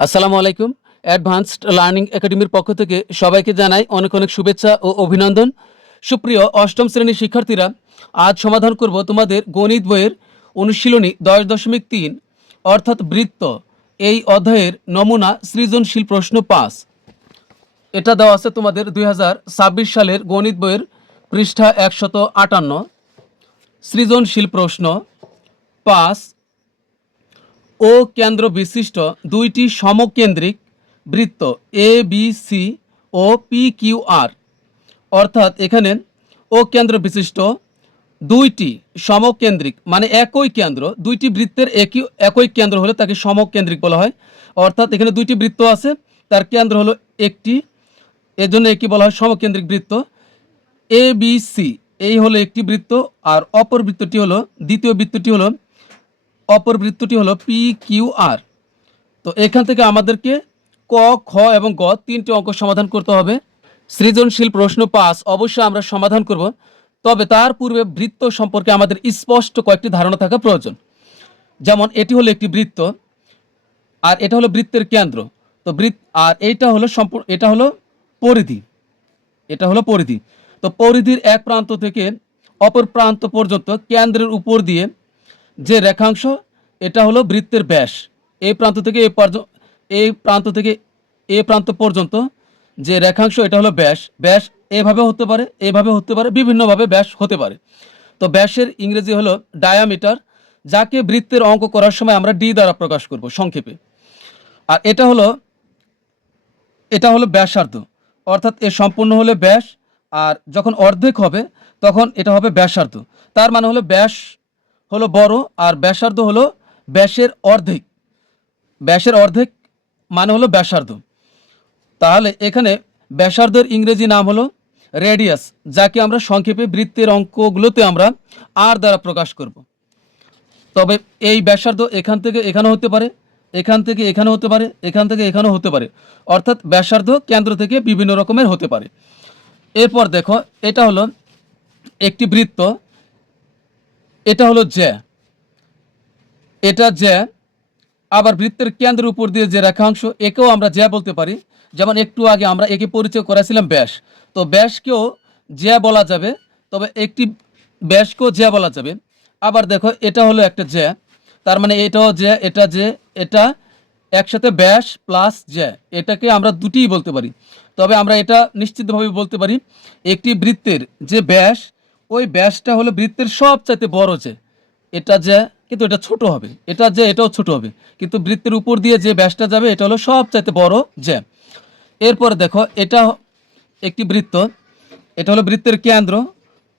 আসসালামু আলাইকুম। Advanced learning একাডেমির পক্ষ থেকে সবাইকে জানাই অনেক অনেক শুভেচ্ছা ও অভিনন্দন। সুপ্রিয় অষ্টম শ্রেণীর শিক্ষার্থীরা, আজ সমাধান করব তোমাদের গণিত বইয়ের অনুশীলনী 10.3 অর্থাৎ বৃত্ত এই অধ্যায়ের নমুনা সৃজনশীল প্রশ্ন 5। এটা দেওয়া আছে তোমাদের 2026 সালের গণিত বইয়ের পৃষ্ঠা 158। সৃজনশীল প্রশ্ন 5। ও কেন্দ্র বিশিষ্ট দুইটি সমকেন্দ্রিক বৃত্ত এ বি সি ও পি কিউ আর, অর্থাৎ এখানে ও কেন্দ্র বিশিষ্ট দুইটি সমকেন্দ্রিক মানে একই কেন্দ্র, দুইটি বৃত্তের একই কেন্দ্র হলে তাকে সমকেন্দ্রিক বলা হয়। অর্থাৎ এখানে দুইটি বৃত্ত আছে, তার কেন্দ্র হলো একটি, এজন্য একে বলা হয় সমকেন্দ্রিক বৃত্ত। এ বি সি এই হলো একটি বৃত্ত, আর অপর বৃত্তটি হলো দ্বিতীয় বৃত্তটি হলো অপর বৃত্তটি হলো পি কিউ আর। তো এখান থেকে আমাদেরকে ক, খ এবং গ তিনটি অঙ্ক সমাধান করতে হবে। সৃজনশীল প্রশ্ন 5 অবশ্যই আমরা সমাধান করব, তবে তার পূর্বে বৃত্ত সম্পর্কে আমাদের স্পষ্ট কয়েকটি ধারণা থাকা প্রয়োজন। যেমন এটি হলো একটি বৃত্ত, আর এটা হলো বৃত্তের কেন্দ্র। তো আর এইটা হলো এটা হলো পরিধি, এটা হলো পরিধি। তো পরিধির এক প্রান্ত থেকে অপর প্রান্ত পর্যন্ত কেন্দ্রের উপর দিয়ে যে রেখাংশ, এটা হলো বৃত্তের ব্যাস। এই প্রান্ত থেকে এই প্রান্ত থেকে এই প্রান্ত পর্যন্ত যে রেখাংশ, এটা হলো ব্যাস। ব্যাস এভাবে হতে পারে, এভাবে হতে পারে, বিভিন্নভাবে ব্যাস হতে পারে। তো ব্যাসের ইংরেজি হলো ডায়ামিটার, যাকে বৃত্তের অঙ্ক করার সময় আমরা ডি দ্বারা প্রকাশ করব সংক্ষেপে। আর এটা হলো ব্যাসার্ধ, অর্থাৎ এ সম্পূর্ণ হলে ব্যাস, আর যখন অর্ধেক হবে তখন এটা হবে ব্যাসার্ধ। তার মানে হলো ব্যাস হলো বড়, আর ব্যাসার্ধ হলো ব্যাসের অর্ধেক। ব্যাসের অর্ধেক মানে হলো ব্যাসার্ধ। তাহলে এখানে ব্যাসার্ধের ইংরেজি নাম হলো রেডিয়াস, যাকে আমরা সংক্ষেপে বৃত্তের অঙ্কগুলোতে আমরা আর দ্বারা প্রকাশ করব। তবে এই ব্যাসার্ধ এখান থেকে এখানে হতে পারে, এখান থেকে এখানে হতে পারে, এখান থেকে এখানেও হতে পারে। অর্থাৎ ব্যাসার্ধ কেন্দ্র থেকে বিভিন্ন রকমের হতে পারে। এরপর দেখো, এটা হলো একটি বৃত্ত, এটা হলো জ্যা, এটা জ্যা। আবার বৃত্তের কেন্দ্রের উপর দিয়ে যে রেখাংশ, একেও আমরা জ্যা বলতে পারি। যেমন একটু আগে আমরা একে পরিচয় করেছিলাম ব্যাস। তো ব্যাসকেও জ্যা বলা যাবে, তবে একটি ব্যাসকেও জ্যা বলা যাবে। আবার দেখো, এটা হলো একটা জ্যা, তার মানে এটাও জ্যা, এটা জ্যা, এটা একসাথে ব্যাস প্লাস জ্যা, এটাকে আমরা দুটিই বলতে পারি। তবে আমরা এটা নিশ্চিতভাবে বলতে পারি, একটি বৃত্তের যে ব্যাস, ওই ব্যাসটা হলো বৃত্তের সবচাইতে বড় জ্যা। এটা জ্যা, কিন্তু এটা ছোট হবে, এটা জ্যা, এটাও ছোট হবে, কিন্তু বৃত্তের উপর দিয়ে যে ব্যাসটা যাবে এটা হলো সবচাইতে বড় জ্যা। এরপর দেখো, এটা একটি বৃত্ত, এটা হলো বৃত্তের কেন্দ্র,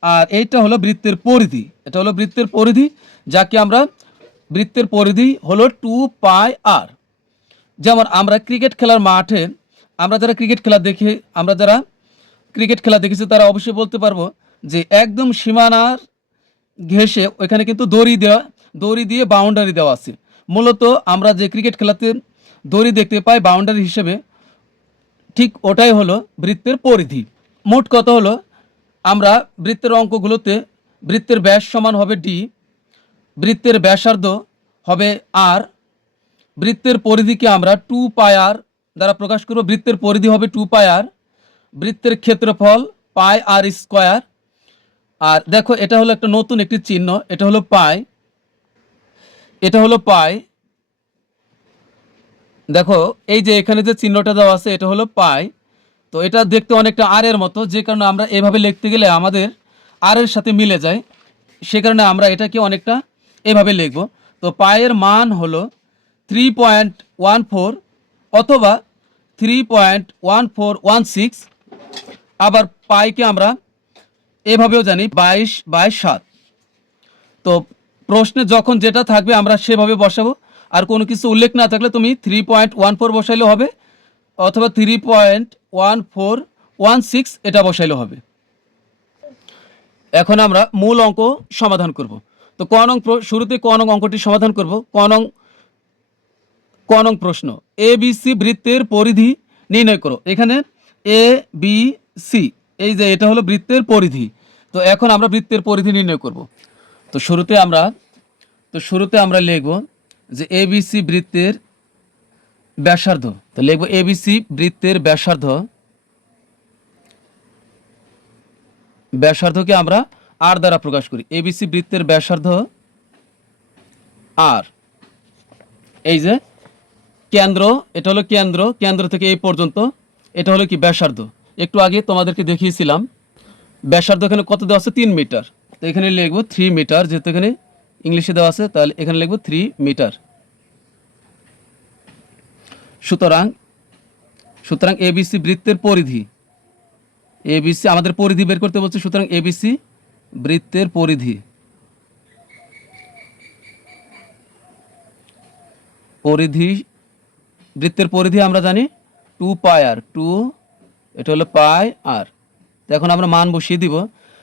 আর এইটা হলো বৃত্তের পরিধি, এটা হলো বৃত্তের পরিধি, যাকে আমরা বৃত্তের পরিধি হলো 2πr। যেমন আমরা ক্রিকেট খেলার মাঠে, আমরা যারা ক্রিকেট খেলা দেখেছি তারা অবশ্যই বলতে পারবো যে একদম সীমানার ঘেঁষে ওইখানে কিন্তু দড়ি দিয়ে বাউন্ডারি দেওয়া আছে। মূলত আমরা যে ক্রিকেট খেলাতে দড়ি দেখতে পাই বাউন্ডারি হিসেবে, ঠিক ওটাই হলো বৃত্তের পরিধি। মোট কথা হলো, আমরা বৃত্তের অঙ্কগুলোতে বৃত্তের ব্যাস সমান হবে ডি, বৃত্তের ব্যাসার্ধ হবে আর, বৃত্তের পরিধিকে আমরা 2πr দ্বারা প্রকাশ করব। বৃত্তের পরিধি হবে 2πr, বৃত্তের ক্ষেত্রফল πr²। আর দেখো, এটা হলো একটা নতুন একটি চিহ্ন, এটা হলো পাই, এটা হলো পাই। দেখো, এই যে এখানে যে চিহ্নটা দেওয়া আছে, এটা হলো পাই। তো এটা দেখতে অনেকটা আর এর মতো, যে কারণে আমরা এভাবে লিখতে গেলে আমাদের আর এর সাথে মিলে যায়, সে কারণে আমরা এটাকে অনেকটা এভাবে লিখব। তো পায়ের মান হলো 3.14 অথবা 3.1416। আবার পাইকে আমরা এভাবেও জানি 22/7। তো প্রশ্নে যখন যেটা থাকবে আমরা সেভাবে বসাবো, আর কোনো কিছু উল্লেখ না থাকলে তুমি 3.14 বসাইলেও হবে, অথবা 3.1416 এটা বসাইলেও হবে। এখন আমরা মূল অঙ্ক সমাধান করব। তো শুরুতে ক নং অঙ্কটি সমাধান করব। ক নং প্রশ্ন, এ বি সি বৃত্তের পরিধি নির্ণয় করো। এখানে এ বি সি, এই যে এটা হলো বৃত্তের পরিধি। তো এখন আমরা বৃত্তের পরিধি নির্ণয় করব। তো শুরুতে আমরা লিখব যে এ বি সি বৃত্তের ব্যাসার্ধ। তো লিখবো এবিসি বৃত্তের ব্যাসার্ধ, ব্যাসার্ধকে আমরা আর দ্বারা প্রকাশ করি। এবিসি বৃত্তের ব্যাসার্ধ আর। এই যে কেন্দ্র, এটা হলো কেন্দ্র, কেন্দ্র থেকে এই পর্যন্ত এটা হলো কি ব্যাসার্ধ। একটু আগে তোমাদেরকে দেখিয়েছিলাম ব্যাসার্ধ এখানে কত দেওয়া আছে, 3 মিটার। তো এখানে লিখবো 3 মিটার, যেহেতু এখানে ইংলিশে দেওয়া আছে, তাহলে এখানে লিখবো 3 মিটার। সুতরাং সুতরাং এবিসি বৃত্তের পরিধি, এবিসি আমাদের পরিধি বের করতে বলছে, সুতরাং এবিসি বৃত্তের পরিধি, পরিধি বৃত্তের পরিধি আমরা জানি 2 পাই আর, 2 এটা হলো পাই আর। তো এখন আমরা মান বসিয়ে দিব।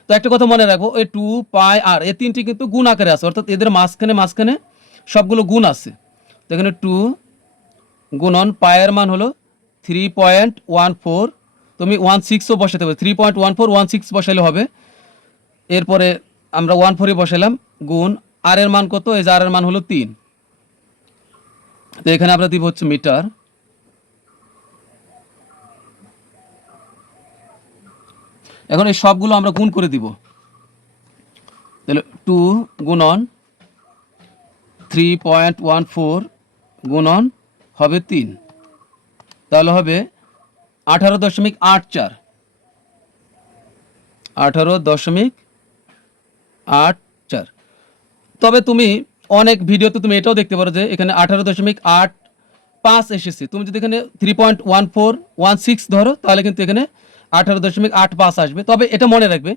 তো একটা কথা মনে রাখবো, এই 2 পাই আর এই তিনটি কিন্তু গুণ আকারে আছে, অর্থাৎ এদের মাঝখানে সবগুলো গুণ আছে। তো এখানে 2 গুণন পায়ের মান হলো 3.14, তুমি 16ও বসাতে পারো, 3.14 বসাইলে হবে। এরপরে আমরা 14 বসাইলাম, গুণ আর এর মান কত, এই যে আর এর মান হলো 3। তো এখানে আমরা দিব হচ্ছে মিটার। এখন এই সবগুলো আমরা গুণ করে দিব, তাহলে 2 গুণন 3.14 গুণন হবে 3, তাহলে হবে 18.84, 18.84। তবে তুমি অনেক ভিডিওতে তুমি এটাও দেখতে পারো যে এখানে 18.85 এসেছে। তুমি যদি এখানে 3.1416 ধরো, তাহলে কিন্তু এখানে 18.85 আসবে। তবে এটা মনে রাখবে,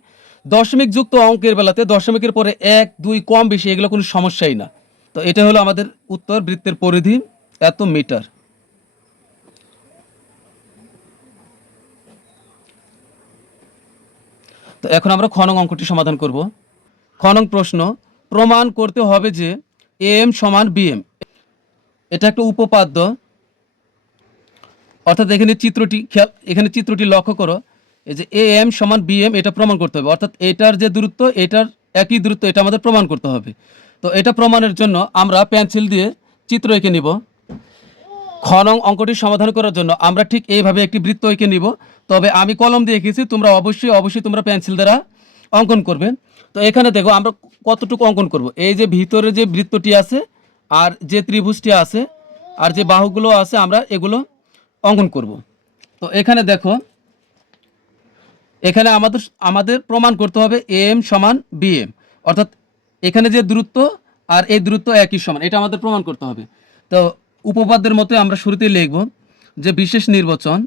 দশমিক যুক্ত অঙ্কের বেলাতে দশমিকের পরে 1 2 কম বেশি এগুলো কোনো সমস্যাই না। তো এটা হলো আমাদের উত্তর, বৃত্তের পরিধি এত মিটার। তো এখন আমরা খ নং অঙ্কটি সমাধান করব। খ নং প্রশ্ন, প্রমাণ করতে হবে যে এম সমান বিএম, এটা একটা উপপাদ্য। অর্থাৎ এখানে চিত্রটি লক্ষ্য করো, এই যে এ এম সমান বিএম, এটা প্রমাণ করতে হবে। অর্থাৎ এটার যে দূরত্ব, এটার একই দূরত্ব, এটা আমাদের প্রমাণ করতে হবে। তো এটা প্রমাণের জন্য আমরা পেন্সিল দিয়ে চিত্র এঁকে নিব। খ নং অঙ্কটি সমাধান করার জন্য আমরা ঠিক এইভাবে একটি বৃত্ত এঁকে নিব। তবে আমি কলম দিয়ে এঁকেছি, তোমরা অবশ্যই তোমরা পেন্সিল দ্বারা অঙ্কন করবে। তো এখানে দেখো আমরা কতটুকু অঙ্কন করব। এই যে ভিতরে যে বৃত্তটি আছে, আর যে ত্রিভুজটি আছে, আর যে বাহুগুলো আছে, আমরা এগুলো অঙ্কন করব। তো এখানে দেখো, এখানে আমাদের প্রমাণ করতে হবে এম সমান বিএম, অর্থাৎ এখানে যে দূরত্ব আর এই দূরত্ব একই সমান, এটা আমাদের প্রমাণ করতে হবে। তো উপপাদ্যের মতো আমরা শুরুতে লিখব যে বিশেষ নির্বাচন।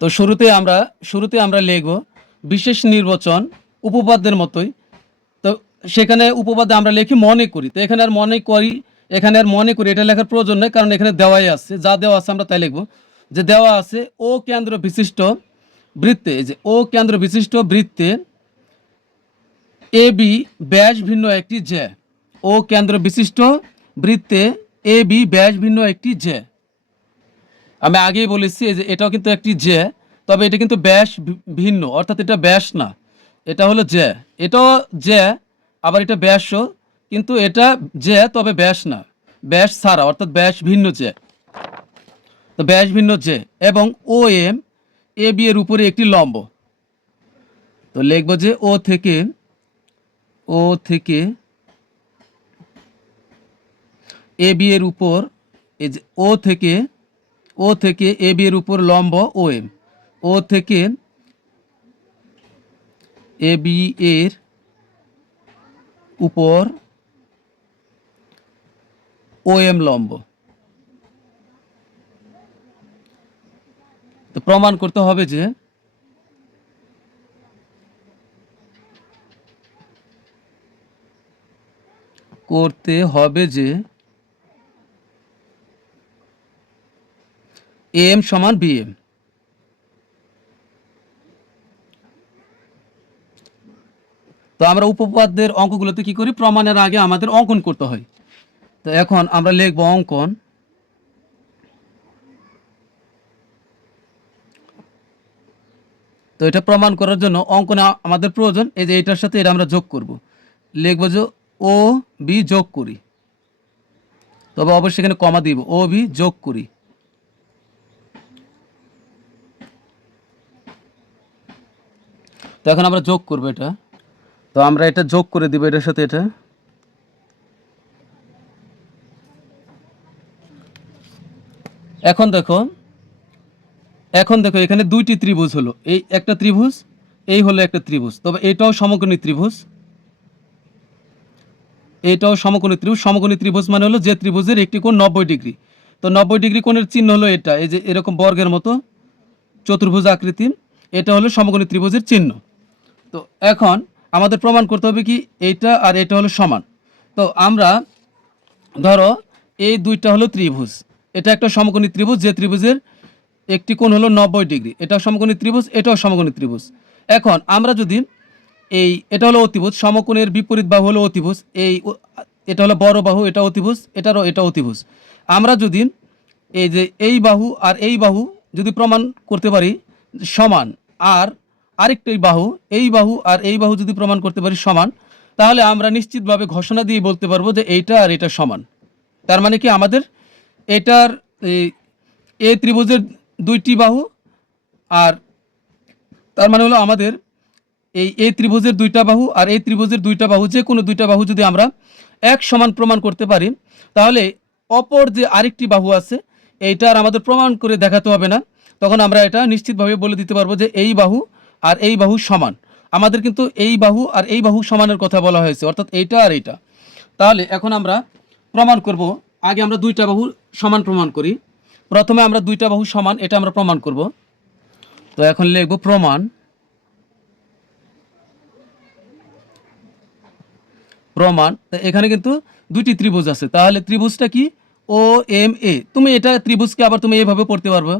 তো শুরুতে আমরা লিখব বিশেষ নির্বাচন উপপাদ্যের মতোই। তো সেখানে উপপাদ্যে আমরা লিখি মনে করি। তো এখানে আর মনে করি এটা লেখার প্রয়োজন নেই, কারণ এখানে দেওয়াই আছে, যা দেওয়া আছে আমরা তাই লিখব। যে দেওয়া আছে ও কেন্দ্র বিশিষ্ট বৃত্তে, এই যে ও কেন্দ্র বিশিষ্ট বৃত্তে এ বি ব্যাস ভিন্ন একটি জ্যা, ও কেন্দ্র বিশিষ্ট বৃত্তে এ বি ব্যাস ভিন্ন একটি জ্যা। আমি আগেই বলেছি যে এটাও কিন্তু একটি জ্যা, তবে এটা কিন্তু ব্যাস ভিন্ন, অর্থাৎ এটা ব্যাস না, এটা হলো জ্যা। এটাও জ্যা, আবার এটা ব্যাসও, কিন্তু এটা জ্যা তবে ব্যাস না, ব্যাস ছাড়া, অর্থাৎ ব্যাস ভিন্ন জ্যা। তো ব্যাস ভিন্ন জ্যা এবং ও এম এ বি এর উপরে একটি লম্ব। তো লিখব যে ও থেকে এ বি এর উপর, এই যে ও থেকে এ বি এর উপর লম্ব ও এম, ও থেকে এ বি এর উপর ও এম লম্ব। তো প্রমাণ করতে হবে যে এম সমান বিএম। তো আমরা উপপাদ্যের অঙ্কগুলোতে কি করি, প্রমাণের আগে আমাদের অঙ্কন করতে হয়। তো এখন আমরা লিখব অঙ্কন। তো এটা প্রমাণ করার জন্য অঙ্কনে আমাদের প্রয়োজন, এই যে এটার সাথে এটা আমরা যোগ করব। লিখব যে ও বি যোগ করি, তবে অবশ্যই এখানে কমা দিব, ও বি যোগ করি। তো এখন আমরা যোগ করবো এটা। তো আমরা এটা যোগ করে দিব এটার সাথে এটা। এখন দেখো এখানে দুইটি ত্রিভুজ হলো, এই একটা ত্রিভুজ, এই হলো একটা ত্রিভুজ, তবে এটাও সমকোণী ত্রিভুজ, এটাও সমকোণী ত্রিভুজ। সমকোণী ত্রিভুজ মানে হলো যে ত্রিভুজের একটি কোণ 90 ডিগ্রি। তো 90 ডিগ্রি কোণের চিহ্ন হলো এটা, এই যে এরকম বর্গের মতো চতুর্ভুজ আকৃতি, এটা হলো সমকোণী ত্রিভুজের চিহ্ন। তো এখন আমাদের প্রমাণ করতে হবে কি এইটা আর এটা হলো সমান। তো আমরা ধরো এই দুইটা হলো ত্রিভুজ, এটা একটা সমকোণী ত্রিভুজ যে ত্রিভুজের একটি কোণ হলো 90 ডিগ্রি, এটাও সমকোণী ত্রিভুজ, এটাও সমকোণী ত্রিভুজ। এখন আমরা যদি এটা হলো অতিভুজ, সমকোণের বিপরীত বাহু হলো অতিভুজ, এটা হলো বড় বাহু, এটা অতিভুজ, এটা অতিভুজ। আমরা যদি এই যে এই বাহু আর এই বাহু যদি প্রমাণ করতে পারি সমান, আর আরেকটা বাহু, এই বাহু আর এই বাহু যদি প্রমাণ করতে পারি সমান, তাহলে আমরা নিশ্চিতভাবে ঘোষণা দিয়ে বলতে পারবো যে এইটা আর এটা সমান। তার মানে কি আমাদের এটার এই ত্রিভুজের দুইটি বাহু, আর তার মানে হলো আমাদের এই ত্রিভুজের দুইটা বাহু আর এই ত্রিভুজের দুইটা বাহু, যে কোনো দুইটা বাহু যদি আমরা এক সমান প্রমাণ করতে পারি, তাহলে অপর যে আরেকটি বাহু আছে এইটা আর আমাদের প্রমাণ করে দেখাতে হবে না। তখন আমরা এটা নিশ্চিতভাবে বলে দিতে পারবো যে এই বাহু আর এই বাহু সমান। আমাদের কিন্তু এই বাহু আর এই বাহু সমানের কথা বলা হয়েছে, অর্থাৎ এইটা আর এইটা। তাহলে এখন আমরা প্রমাণ করব। আগে আমরা দুইটা বাহু সমান প্রমাণ করি। প্রথমে আমরা দুইটা বাহু সমান এটা আমরা প্রমাণ করব। তো এখন লিখব প্রমাণ। তো এখানে কিন্তু দুইটি ত্রিভুজ আছে, তাহলে ত্রিভুজটা কি ও এম এ। তুমি এটা ত্রিভুজকে আবার তুমি এইভাবে পড়তে পারবে,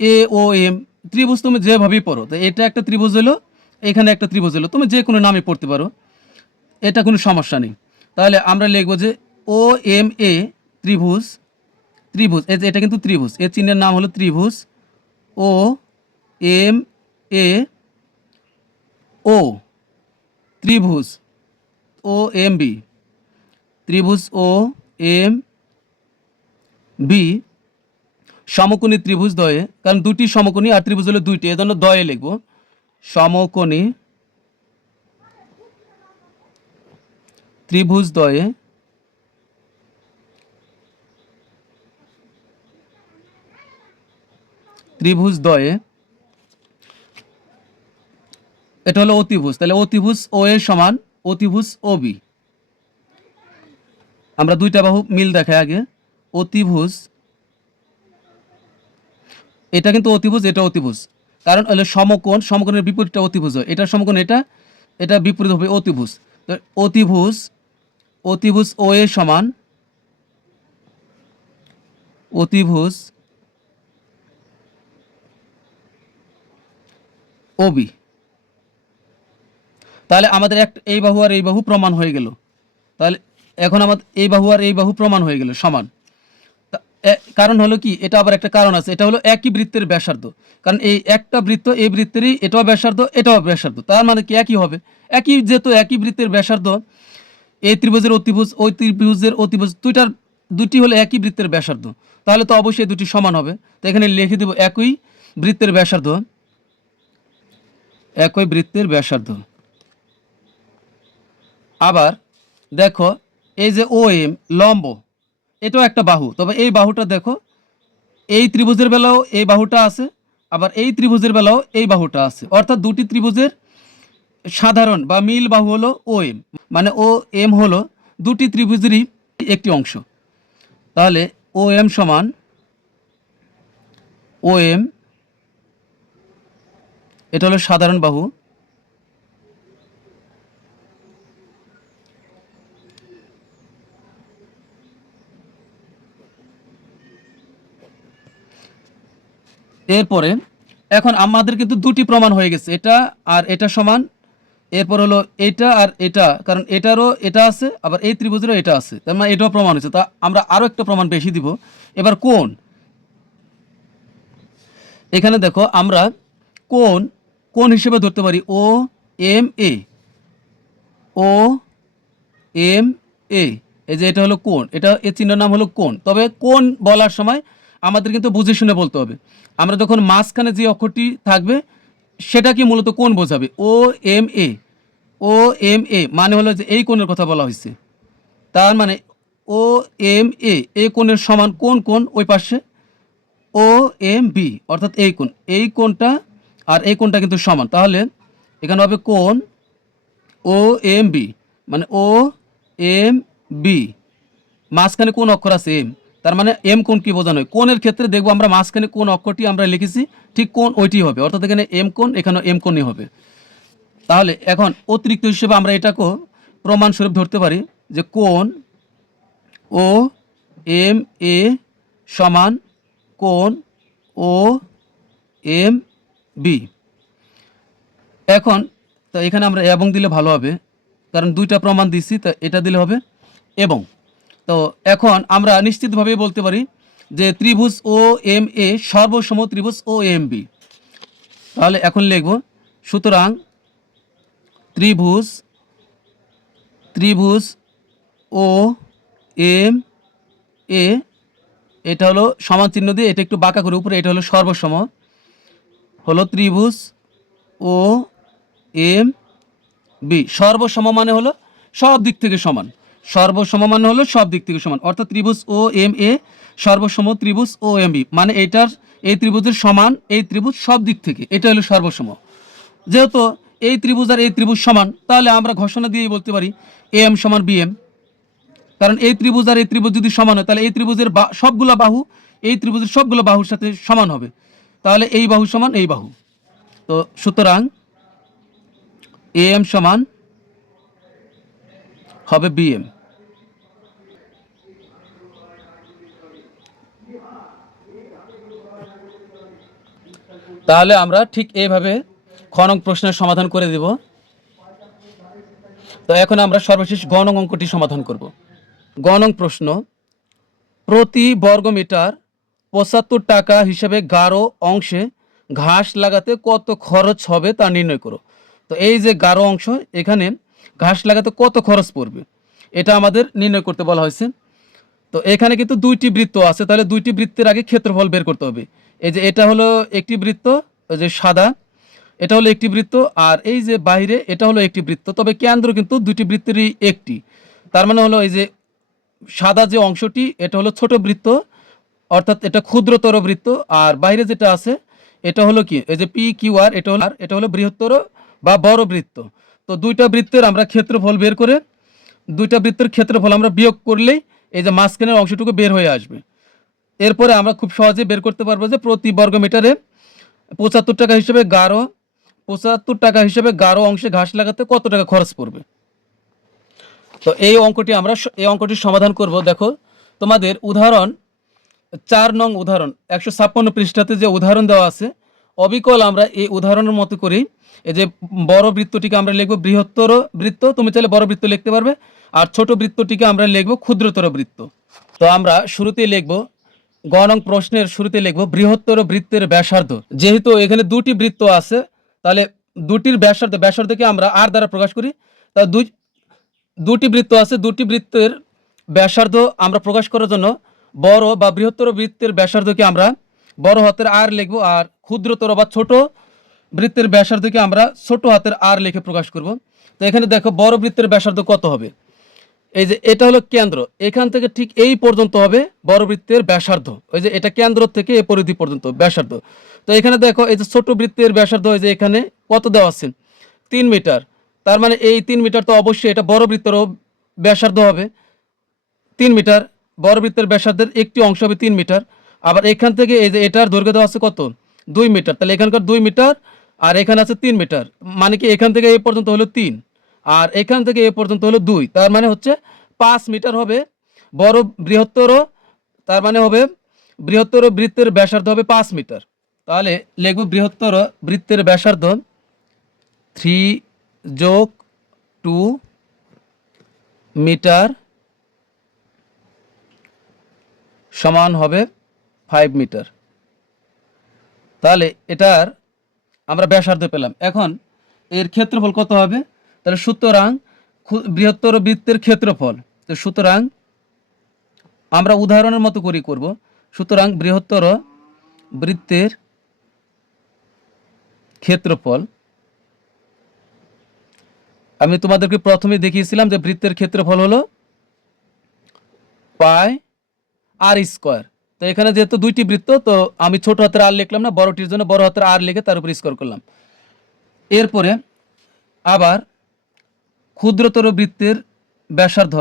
এ ও এম ত্রিভুজ তুমি যেভাবেই পড়ো। তো এটা একটা ত্রিভুজ হলো, এখানে একটা ত্রিভুজ হলো, তুমি যে কোনো নামে পড়তে পারো, এটা কোনো সমস্যা নেই। তাহলে আমরা লিখবো যে ও এম এ ত্রিভুজ, এটা কিন্তু ত্রিভুজ, এর চিহ্নের নাম হলো ত্রিভুজ। ও এম এ ও ত্রিভুজ ও এম বি, ত্রিভুজ ও এম বি সমকোণী ত্রিভুজ দ্বয়ে, কারণ দুটি সমকোণী আর ত্রিভুজ হলো দুইটি, এজন্য দ্বয়ে লিখব। সমকোণী ত্রিভুজ দ্বয়ে এটা হলো অতিভুজ। তাহলে অতিভুজ ও এর সমান অতিভুজ ও বি। আমরা দুইটা বাহু মিল দেখাই আগে। অতিভুজ, এটা কিন্তু অতিভুজ, এটা অতিভুজ, কারণ হলো সমকোণের বিপরীতটা অতিভুজ হয়, এটার সমকোণ এটা বিপরীত হবে অতিভুজ। তো অতিভুজ ও এর সমান অতিভুজ ও বি। তাহলে আমাদের এই বাহু আর এই বাহু প্রমাণ হয়ে গেল। তাহলে এখন আমাদের এই বাহু আর এই বাহু প্রমাণ হয়ে গেল সমান। কারণ হলো কি, এটা আবার একটা কারণ আছে, এটা হলো একই বৃত্তের ব্যাসার্ধ। কারণ এই একটা বৃত্ত, এই বৃত্তেরই এটাও ব্যাসার্ধ, এটাও ব্যাসার্ধ, তার মানে কি একই হবে। যেহেতু একই বৃত্তের ব্যাসার্ধ, এই ত্রিভুজের অতিভুজ, ওই ত্রিভুজের অতিভুজ, দুটি হলো একই বৃত্তের ব্যাসার্ধ, তাহলে তো অবশ্যই দুটি সমান হবে। তো এখানে লিখে দেব একই বৃত্তের ব্যাসার্ধ, একই বৃত্তের ব্যাসার্ধ। আবার দেখো এই যে ও এম লম্ব, এটাও একটা বাহু, তবে এই বাহুটা দেখো এই ত্রিভুজের বেলাও এই বাহুটা আছে, আবার এই ত্রিভুজের বেলাও এই বাহুটা আছে, অর্থাৎ দুটি ত্রিভুজের সাধারণ বা মিল বাহু হলো ও এম, মানে ও এম হলো দুটি ত্রিভুজেরই একটি অংশ। তাহলে ও এম সমান ও এম, এটা হলো সাধারণ বাহু। এরপরে এখন আমাদের কিন্তু দুটি প্রমাণ হয়ে গেছে, এটা আর এটা সমান। এরপর হলো এটা আর এটা, কারণ এটারও এটা আছে, আবার এই ত্রিভুজেরও এটা আছে, তার মানে এটাও প্রমাণ হয়েছে। তা আমরা আরও একটা প্রমাণ বেশি দিব। এবার কোণ, এখানে দেখো আমরা কোণ হিসেবে ধরতে পারি ও M A, O M A, এই যে এটা হলো কোণ, এটা এর চিহ্নের নাম হলো কোণ। তবে কোণ বলার সময় আমাদের কিন্তু বুঝে শুনে বলতে হবে। আমরা যখন মাঝখানে যে অক্ষরটি থাকবে সেটা কি মূলত কোণ বোঝাবে। ও M A, O M A মানে হলো যে এই কোণের কথা বলা হয়েছে। তার মানে ও এম এ এই কোণের সমান কোন কোণ ওই পাশে ও এম বি, অর্থাৎ এই কোণ, এই কোণটা আর এই কোণটা কিন্তু সমান। তাহলে এখানে হবে কোণ ও এম বি, মানে ও এম বি, মাঝখানে কোন অক্ষর আছে এম, তার মানে এম কোণ কি বোঝানো হয়। কোণের ক্ষেত্রে দেখবো আমরা মাঝখানে কোন অক্ষরটি আমরা লিখেছি ঠিক কোণ ওইটি হবে, অর্থাৎ এখানে এম কোণ, এখানে এম কোণই হবে। তাহলে এখন অতিরিক্ত হিসেবে আমরা এটাকেও প্রমাণস্বরূপ ধরতে পারি যে কোণ ও এম এ সমান কোণ ও এম বি। এখন তো এখানে আমরা এবং দিলে ভালো হবে, কারণ দুইটা প্রমাণ দিচ্ছি, তা এটা দিলে হবে এবং। তো এখন আমরা নিশ্চিতভাবে বলতে পারি যে ত্রিভুজ ও এম এ সর্বসম ত্রিভুজ ও এম বি। তাহলে এখন লিখব সুতরাং ত্রিভুজ ত্রিভুজ ও এম এ, এটা হলো সমান চিহ্ন দিয়ে এটা একটু বাঁকা করে উপরে, এটা হলো সর্বসম, হলো ত্রিভুজ ও এম বি। সর্বসম মানে হলো সব দিক থেকে সমান, সর্বসম মানে হলো সব দিক থেকে সমান, অর্থাৎ ত্রিভুজ ও এম এ সর্বসম ত্রিভুজ ও এম বি, মানে এইটার এই ত্রিভুজের সমান এই ত্রিভুজ সব দিক থেকে, এটা হলো সর্বসম। যেহেতু এই ত্রিভুজ আর এই ত্রিভুজ সমান, তাহলে আমরা ঘোষণা দিয়েই বলতে পারি এ এম সমান বি এম, কারণ এই ত্রিভুজ আর এই ত্রিভুজ যদি সমান হয় তাহলে এই ত্রিভুজের সবগুলো বাহু এই ত্রিভুজের সবগুলো বাহুর সাথে সমান হবে, তাহলে এই বাহু সমান এই বাহু। তো সুতরাং এ এম সমান হবে বি এম। তাহলে আমরা ঠিক এইভাবে খ নং প্রশ্নের সমাধান করে দেব। তো এখন আমরা সর্বশেষ গ নং অঙ্কটি সমাধান করব। গ নং প্রশ্ন, প্রতি বর্গমিটার ৭৫ টাকা হিসেবে গারো অংশে ঘাস লাগাতে কত খরচ হবে তা নির্ণয় করো। তো এই যে গারো অংশ, এখানে ঘাস লাগাতে কত খরচ পড়বে এটা আমাদের নির্ণয় করতে বলা হয়েছে। তো এখানে কিন্তু দুইটি বৃত্ত আছে, তাহলে দুইটি বৃত্তের আগে ক্ষেত্রফল বের করতে হবে। এই যে এটা হলো একটি বৃত্ত, ওই যে সাদা, এটা হলো একটি বৃত্ত, আর এই যে বাইরে এটা হলো একটি বৃত্ত, তবে কেন্দ্র কিন্তু দুটি বৃত্তেরই একটি। তার মানে হলো এই যে সাদা যে অংশটি এটা হলো ছোট বৃত্ত, অর্থাৎ এটা ক্ষুদ্রতর বৃত্ত, আর বাইরে যেটা আছে এটা হলো কি এই যে পি কিউ আর, এটা হলো বৃহত্তর বা বড় বৃত্ত। তো দুইটা বৃত্তের আমরা ক্ষেত্রফল বের করে দুইটা বৃত্তের ক্ষেত্রফল আমরা বিয়োগ করলেই এই যে মাঝখানের অংশটুকু বের হয়ে আসবে। এরপরে আমরা খুব সহজে বের করতে পারবো যে প্রতি বর্গ মিটারে ৭৫ টাকা হিসেবে ৭৫ টাকা হিসেবে ১২ অংশে ঘাস লাগাতে কত টাকা খরচ পড়বে। তো এই অঙ্কটি সমাধান করব। দেখো তোমাদের উদাহরণ ৪ নং উদাহরণ ১৫৬ পৃষ্ঠাতে যে উদাহরণ দেওয়া আছে, অবিকল আমরা এই উদাহরণের মতো করেই এই যে বড় বৃত্তটিকে আমরা লিখব বৃহত্তর বৃত্ত, তুমি চাইলে বড় বৃত্ত লিখতে পারবে, আর ছোট বৃত্তটিকে আমরা লিখব ক্ষুদ্রতর বৃত্ত। তো আমরা শুরুতেই লিখব, গ নং প্রশ্নের শুরুতে লিখব বৃহত্তর বৃত্তের ব্যাসার্ধ। যেহেতু এখানে দুটি বৃত্ত আছে, তাহলে দুটির ব্যাসার্ধকে আমরা আর দ্বারা প্রকাশ করি। তা দুটি বৃত্ত আছে, দুটি বৃত্তের ব্যাসার্ধ আমরা প্রকাশ করার জন্য বড় বা বৃহত্তর বৃত্তের ব্যাসার্ধকে আমরা বড় হাতের আর লিখব, আর ক্ষুদ্রতর বা ছোট বৃত্তের ব্যাসার্ধকে আমরা ছোট হাতের আর লিখে প্রকাশ করব। তো এখানে দেখো বড় বৃত্তের ব্যাসার্ধ কত হবে, এই যে এটা হলো কেন্দ্র, এখান থেকে ঠিক এই পর্যন্ত হবে বড় বৃত্তের ব্যাসার্ধ, ওই যে এটা কেন্দ্র থেকে এই পরিধি পর্যন্ত ব্যাসার্ধ। তো এখানে দেখো এই যে ছোট বৃত্তের ব্যাসার্ধ, এই যে এখানে কত দেওয়া আছে ৩ মিটার, তার মানে এই ৩ মিটার তো অবশ্যই এটা বড় বৃত্তেরও ব্যাসার্ধ হবে ৩ মিটার, বড় বৃত্তের ব্যাসার্ধের একটি অংশ হবে ৩ মিটার। আবার এখান থেকে এই যে এটার দৈর্ঘ্য দেওয়া আছে কত ২ মিটার, তাহলে এখানকার ২ মিটার আর এখানে আছে ৩ মিটার, মানে কি এখান থেকে এই পর্যন্ত হলো ৩ আর এখান থেকে এ পর্যন্ত হলো ২, তার মানে হচ্ছে ৫ মিটার হবে বড় বৃহত্তর, তার মানে হবে বৃহত্তর বৃত্তের ব্যাসার্ধ হবে ৫ মিটার। তাহলে লিখব বৃহত্তর বৃত্তের ব্যাসার্ধ 3+2 মিটার সমান হবে 5 মিটার। তাহলে এটার আমরা ব্যাসার্ধ পেলাম। এখন এর ক্ষেত্রফল কত হবে, তাহলে সুতরাং বৃহত্তর বৃত্তের ক্ষেত্রফল, তো সুতরাং আমরা উদাহরণের মতো করেই করব। সুতরাং বৃহত্তর বৃত্তের ক্ষেত্রফল। আমি তোমাদেরকে প্রথমে দেখিয়েছিলাম যে বৃত্তের ক্ষেত্রফল হলো পাই আর স্কোয়ার। তো এখানে যেহেতু দুইটি বৃত্ত, তো আমি ছোট হাতের আর লিখলাম না, বড়টির জন্য বড় হাতের আর লিখে তার উপর স্কোয়ার করলাম। এরপরে আবার ক্ষুদ্রতর বৃত্তের ব্যাসার্ধ,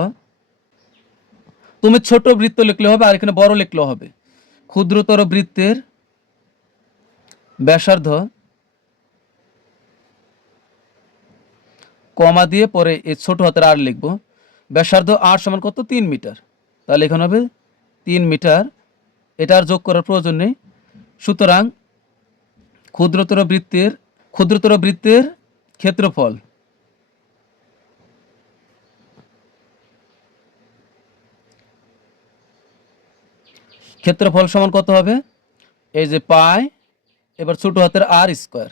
তুমি ছোট বৃত্ত লিখলে হবে আর এখানে বড় লিখলেও হবে। ক্ষুদ্রতর বৃত্তের ব্যাসার্ধ কমা দিয়ে পরে এই ছোট হাতের আর লিখবো। ব্যাসার্ধ আর সমান কত? 3 মিটার। তাহলে এখানে হবে 3 মিটার। এটা আর যোগ করার প্রয়োজন নেই। সুতরাং ক্ষুদ্রতর বৃত্তের ক্ষেত্রফল সমান কত হবে? এই যে পাই, এবার ছোট হাতের আর স্কোয়ার।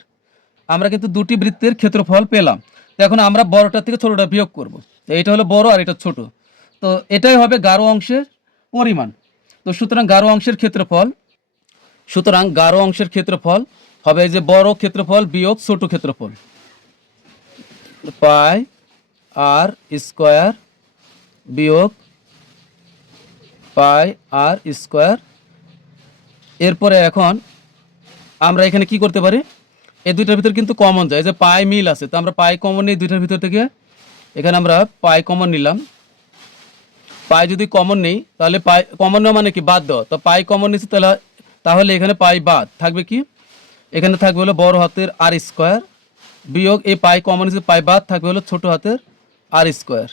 আমরা কিন্তু দুটি বৃত্তের ক্ষেত্রফল পেলাম। তো এখন আমরা বড়টা থেকে ছোটটা বিয়োগ করব। তো এটা হলো বড় আর এটা ছোট, তো এটাই হবে গাঢ় অংশের পরিমাণ। তো সুতরাং গাঢ় অংশের ক্ষেত্রফল হবে এই যে বড় ক্ষেত্রফল বিয়োগ ছোট ক্ষেত্রফল, পাই আর স্কোয়ার বিয়োগ পাই আর স্কোয়ার। এরপরে এখন আমরা এখানে কি করতে পারি? এই দুইটার ভিতর কিন্তু কমন যায়, যে পাই মিল আছে, তো আমরা পাই কমন নিই দুইটার ভিতর থেকে। এখানে আমরা পাই কমন নিলাম। পাই যদি কমন নেই তাহলে পাই কমন নেওয়া মানে কি? বাদ দেওয়া। তো পাই কমন নিচ্ছি, তাহলে এখানে পাই বাদ থাকবে কি? এখানে থাকবে হলো বড় হাতের আর স্কোয়ার বিয়োগ এই পাই কমন নিচ্ছি, পাই বাদ থাকবে হলো ছোট হাতের আর স্কোয়ার।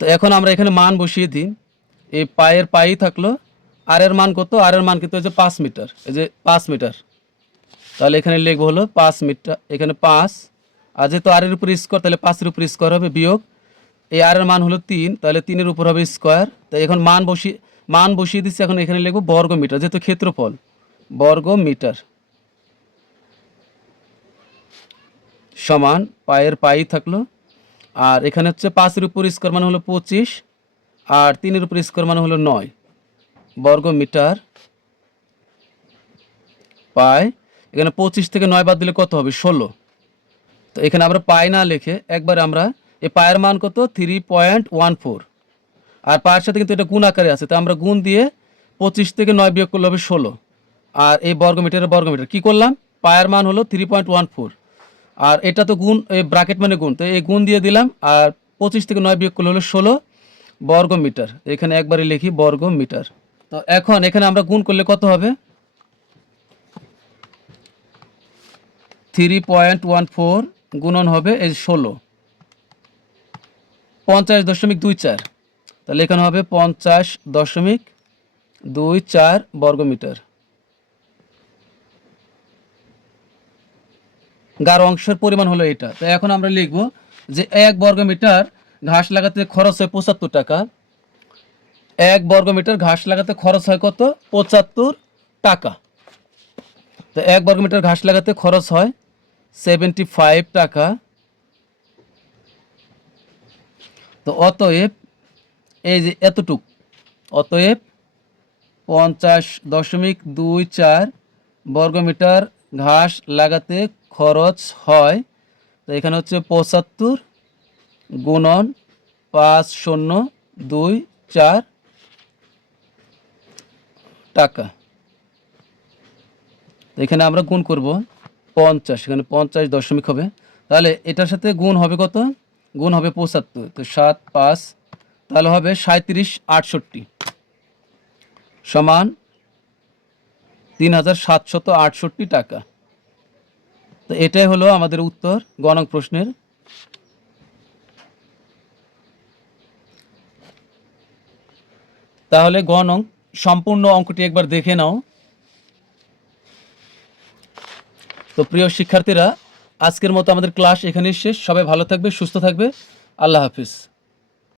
তো এখন আমরা এখানে মান বসিয়ে দিই। এই পায়ের পাই থাকলো, আর এর মান কত? আর এর মান কিন্তু এই যে 5 মিটার, এই যে 5 মিটার। তাহলে এখানে লিখবো হলো 5 মিটার, এখানে 5, আর যেহেতু আর এর উপর স্কোয়ার তাহলে 5-এর উপর স্কোয়ার হবে বিয়োগ এই আর এর মান হলো 3, তাহলে 3-এর উপর হবে স্কোয়ার। তাই এখন মান বসিয়ে দিচ্ছি। এখন এখানে লিখবো বর্গ মিটার, যেহেতু ক্ষেত্রফল বর্গ মিটার সমান পায়ের পাই থাকলো, আর এখানে হচ্ছে 5-এর উপর স্কোয়ার মানে হলো 25, আর 3-এর উপর স্কোয়ার মানে হলো 9 বর্গ মিটার পাই। এখানে 25 থেকে 9 বাদ দিলে কত হবে? 16। তো এখানে আমরা পাই না লিখে একবার আমরা এই পায়ের মান কত? 3.14, আর পায়ের সাথে কিন্তু এটা গুণ আকারে আছে, তো আমরা গুণ দিয়ে 25 থেকে 9 বিয়োগ করলে হবে 16। আর এই বর্গমিটার কি করলাম? পায়ের মান হলো 3.14, আর এটা তো গুণ, এই ব্র্যাকেট মানে গুণ, তো এই গুণ দিয়ে দিলাম, আর 25 থেকে 9 বিয়োগ করলে হলো 16 বর্গ মিটার। এখানে একবারে লিখি বর্গ মিটার। তো এখন এখানে আমরা গুণ করলে কত হবে? 3.14 গুণন হবে এই 16, 50.24। তাহলে এখানে হবে 50.24 বর্গমিটার। গাঢ় অংশের পরিমাণ হলো এটা। তো এখন আমরা লিখব যে 1 বর্গমিটার ঘাস লাগাতে খরচ হয় 75 টাকা। 1 বর্গমিটার ঘাস লাগাতে খরচ হয় কত? 75 টাকা। তো 1 বর্গমিটার ঘাস লাগাতে খরচ হয় 75 টাকা। তো অতএব এই যে এতটুক, অতএব 50.24 বর্গমিটার ঘাস লাগাতে খরচ হয়। তো এখানে হচ্ছে 75 গুণন 5024 টাকা। এখানে আমরা গুণ করব 50, এখানে 50 দশমিক হবে, তাহলে এটার সাথে গুণ হবে কত? গুণ হবে 75, তো 7 5, তাহলে হবে 3768 সমান 3768 টাকা। তো এটাই হলো আমাদের উত্তর গ নং প্রশ্নের। তাহলে গ নং সম্পূর্ণ অঙ্কটি একবার দেখে নাও। তো প্রিয় শিক্ষার্থীরা, আজকের মতো আমাদের ক্লাস এখানেই শেষ। সবাই ভালো থাকবে, সুস্থ থাকবে। আল্লাহ হাফিজ।